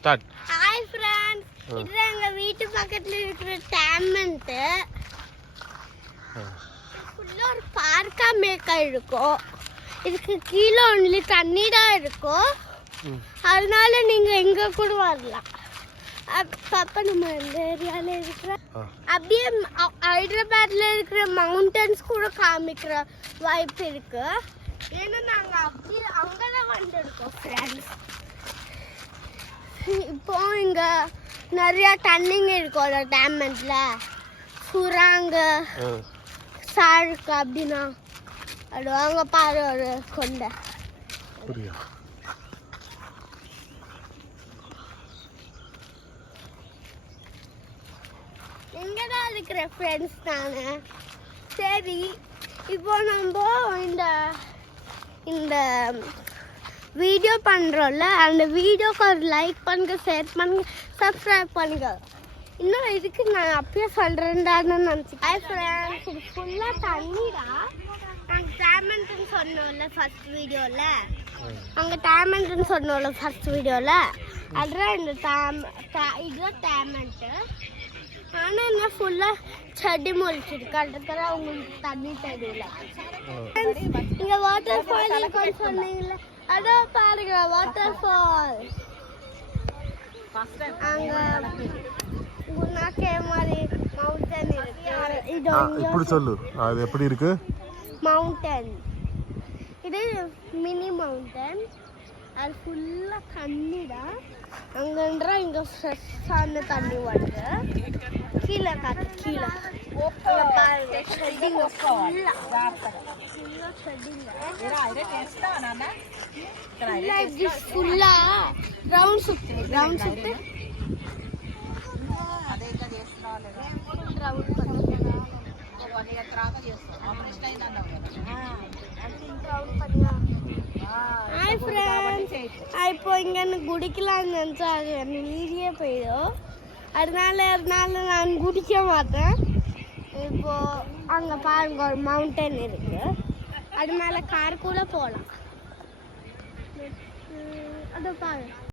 Start. Hi friends, இது எங்க வீட்டு பக்கத்துல இருக்கிற டேமெண்ட். ஃபுல்லா ஒரு பார்க்கா மேக்கா இருக்கும். இதுக்கு கீழே ஒன்லி தண்ணி தான் இருக்கும். அதனால நீங்க எங்க கூட வரலாம். பாப்பா நம்ம இந்த ஏரியால இருக்கிற அப்படியே ஹைதராபாத்ல இருக்கிற மவுண்டன்ஸ் கூட காமிக்கிற வாய்ப்பு இருக்கு. ஏன்னா நாங்க அப்படியே அங்கதான் வந்துருக்கோம் ஃப்ரெண்ட்ஸ். இப்போ இங்க நிறைய தண்ணிங்க இருக்கும் டேமெண்ட்ல. சுறாங்க சாருக்கு அப்படின்னா அது வாங்க பாரு ஒரு கொண்ட. இங்கதான் இருக்கிற ஃப்ரெண்ட்ஸ் நானு. சரி, இப்போ நம்ம இந்த வீடியோ பண்ணுறோம்ல, அந்த வீடியோக்கு ஒரு லைக் பண்ணுங்க, ஷேர் பண்ணுங்க, சப்ஸ்கிரைப் பண்ணுங்க. இன்னும் இதுக்கு நான் அப்பயே சொல்கிறேன்டான்னு நினச்சிக்கேன். ஹாய் ஃப்ரெண்ட்ஸ், இது ஃபுல்லாக தண்ணி தான். நாங்கள் டேமெண்ட்னு சொன்னோம்ல ஃபர்ஸ்ட் வீடியோவில், அங்கே டேமெண்ட்னு சொன்னோம்ல ஃபர்ஸ்ட் வீடியோவில், அதுதான் இந்த இதுதான் டேமெண்ட்டு. ஆனால் என்ன ஃபுல்லாக செடி முளைச்சிருக்கு, அதுக்காக உங்களுக்கு தண்ணி தெரியல. இங்கே வாட்டர் ஃபால் இருக்குன்னு சொன்னீங்களே, அதோ பாருங்க வாட்டர் ஃபால். அங்க குணாக்கே மாதிரி மவுண்டன் இருக்கு. இது இப்படி சொல்லு, அது எப்படி இருக்கு? மவுண்டன் இது மினி மவுண்டன். அது ஃபுல்லா தண்ணி தான். அங்கன்றா இங்க ஃப்ரெஷ்ஷான தண்ணி வருது. கீழே காட்டு, கீழே பாருங்க செடிங்க ஃபுல்லா ஃபுல்லா ரவுண்ட் சுத்து ரவுண்ட் சுத்து ஹாய் ஃப்ரெண்ட்ஸ், இப்போ இங்கே குடிக்கலாம்னு நினச்சா அது நீரியே போயிடும். அதனால நான் குடிக்க மாட்டேன். இப்போ அங்கே பாருங்க ஒரு மவுண்டன் இருக்கு, அது மேலே கார் கூட போகலாம். அதை பாருங்க.